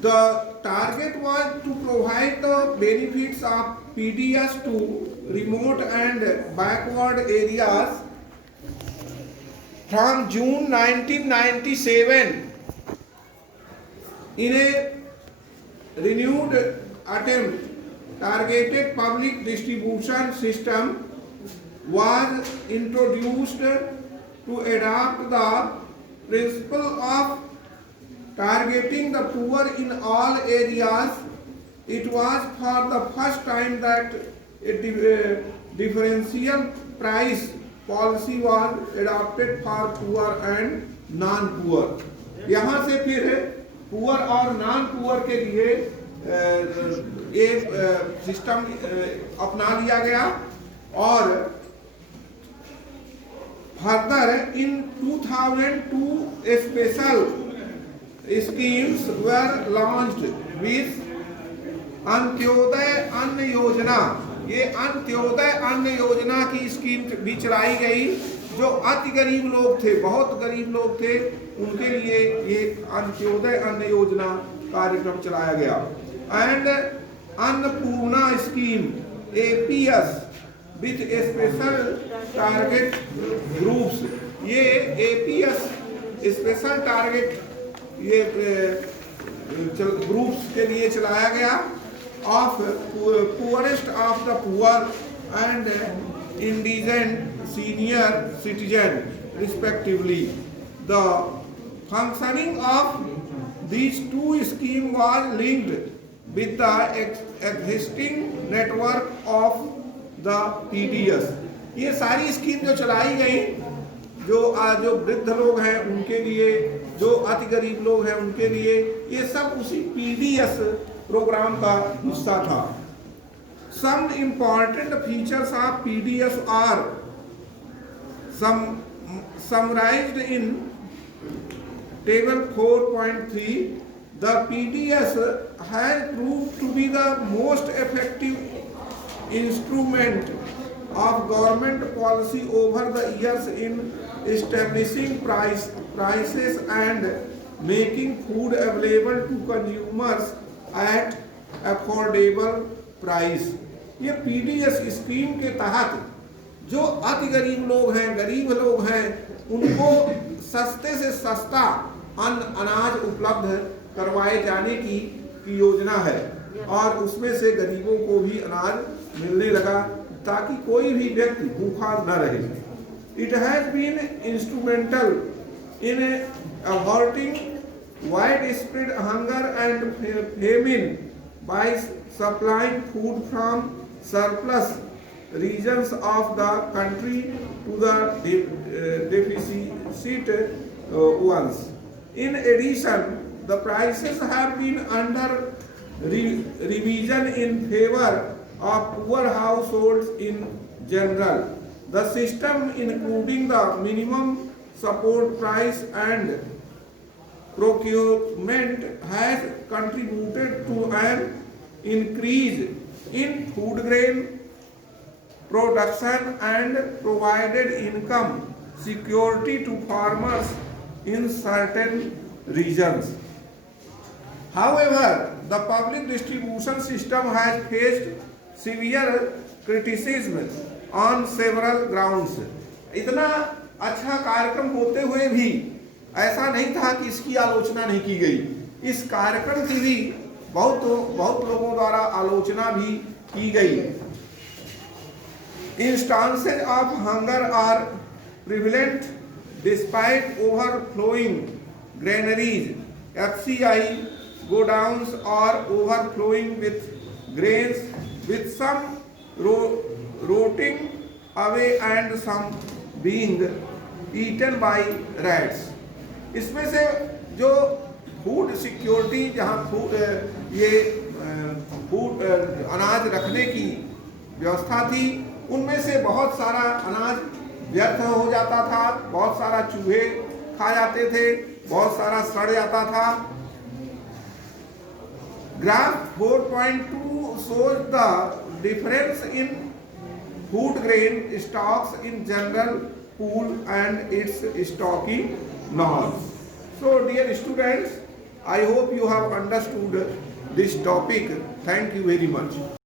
The target was to provide the benefits of PDS to remote and backward areas. From June 1997, in a renewed attempt, targeted public distribution system was introduced to adopt the principle of targeting the poor in all areas. It was for the first time that a differential price policy was adopted for poor and non-poor. यहाँ से फिर poor और non poor के लिए एक system अपना लिया गया और further in 2002 special schemes were launched with Antyodaya अन्न योजना. ये अंत्योदय अन्न योजना की स्कीम भी चलाई गई. जो अति गरीब लोग थे, बहुत गरीब लोग थे, उनके लिए ये अंत्योदय अन्न योजना कार्यक्रम चलाया गया. And Annapurna scheme APS with special target groups. ये APS स्पेशल टारगेट ये ग्रुप्स के लिए चलाया गया. Of poorest of the poor and indigent senior citizen respectively. The functioning of these two schemes was linked with the existing network of the PDS. ये सारी scheme जो चलाई गई, जो वृद्ध लोग हैं उनके लिए, जो अति गरीब लोग हैं उनके लिए, ये सब उसी PDS प्रोग्राम का हिस्सा था. Some important features of PDS are summarized in table 4.3. The PDS has proved to be the most effective instrument of government policy over the years in establishing prices and making food available to consumers at affordable price. ये PDS scheme के तहत जो अति गरीब लोग हैं, गरीब लोग हैं, उनको सस्ते से सस्ता अनाज उपलब्ध करवाए जाने की योजना है और उसमें से गरीबों को भी अनाज मिलने लगा ताकि कोई भी व्यक्ति भूखा न रहे. It has been instrumental in averting widespread hunger and famine by supplying food from surplus regions of the country to the deficit ones. In addition, the prices have been under revision in favor of poor households in general. The system, including the minimum support price and procurement, has contributed to an increase in food grain production and provided income security to farmers in certain regions. However, the public distribution system has faced severe criticism on several grounds. इतना अच्छा कार्यक्रम होते हुए भी ऐसा नहीं था कि इसकी आलोचना नहीं की गई. इस कार्यक्रम की भी बहुत लोगों द्वारा आलोचना भी की गई. Instances of hunger are prevalent despite overflowing granaries. FCI godowns are overflowing with grains, with some rotting away and some being eaten by rats. इसमें से जो फूड सिक्योरिटी, जहाँ फूड अनाज रखने की व्यवस्था थी, उनमें से बहुत सारा अनाज व्यर्थ हो जाता था, बहुत सारा चूहे खा जाते थे, बहुत सारा सड़ जाता था. Graph 4.2 shows the difference in food grain stocks in general pool and its stocking norms. So dear students, I hope you have understood this topic. Thank you very much.